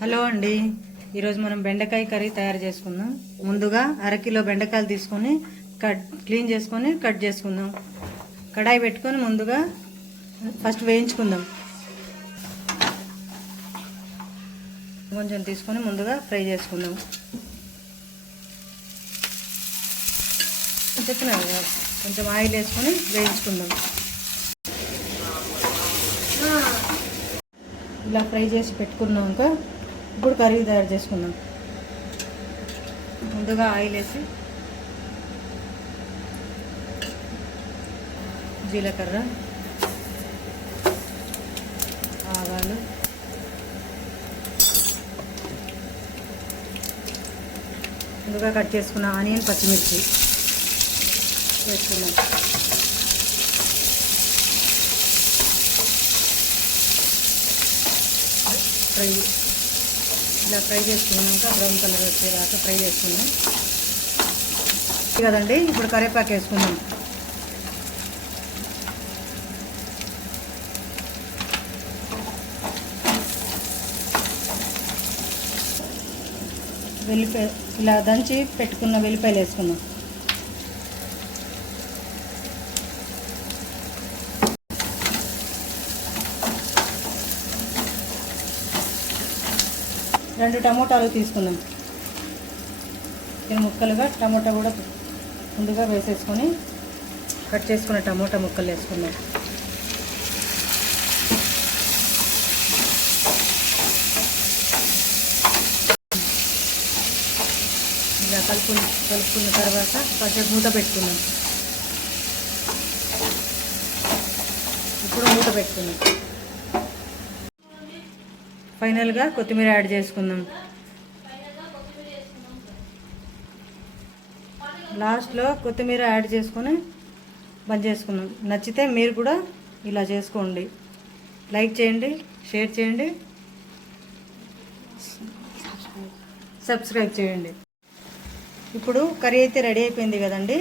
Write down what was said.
Hello అండి. ఈరోజు మనం బెండకాయ కర్రీ తయారు చేసుకుందాం. ముందుగా అరకిలో బెండకాయలు తీసుకొని కట్ క్లీన్ చేసుకొని కట్ చేసుకుందాం. కడాయి పెట్టుకొని ముందుగా ఫస్ట్ వేయించుకుందాం. కొంచెం తీసుకొని ముందుగా ఫ్రై చేసుకుందాం. చెప్పినా కొంచెం ఆయిల్ వేసుకొని వేయించుకుందాం. ఇలా ఫ్రై చేసి పెట్టుకున్నాక ఇప్పుడు కర్రీ తయారు చేసుకుందాం. ముందుగా ఆయిల్ వేసి జీలకర్ర ఆవాలు ముందుగా కట్ చేసుకున్న ఆనియన్ పచ్చిమిర్చి వేసుకున్నాం ఫ్రై ఇలా ఫ్రై చేసుకున్నాక బ్రౌన్ కలర్ వచ్చేదాకా ఫ్రై చేసుకున్నాం. కదండి ఇప్పుడు కరివేపాకు వేసుకుందాం. వెల్లిపాయ ఇలా దంచి పెట్టుకున్న వెల్లిపాయలు వేసుకుందాం. రెండు టమోటాలు తీసుకుందాం. చిన్న ముక్కలుగా టమోటా కూడా ముందుగా వేసేసుకొని కట్ చేసుకున్న టమోటా ముక్కలు వేసుకుందాం. ఇలా కలుపు కలుపుకున్న తర్వాత కొంచెం మూత పెట్టుకున్నాం ఇప్పుడు మూత పెట్టుకున్నాం ఫైనల్గా కొత్తిమీర యాడ్ చేసుకుందాం. లాస్ట్లో కొత్తిమీర యాడ్ చేసుకొని బంద్ చేసుకుందాం. నచ్చితే మీరు కూడా ఇలా చేసుకోండి. లైక్ చేయండి షేర్ చేయండి సబ్స్క్రైబ్ చేయండి. ఇప్పుడు కర్రీ అయితే రెడీ అయిపోయింది కదండి?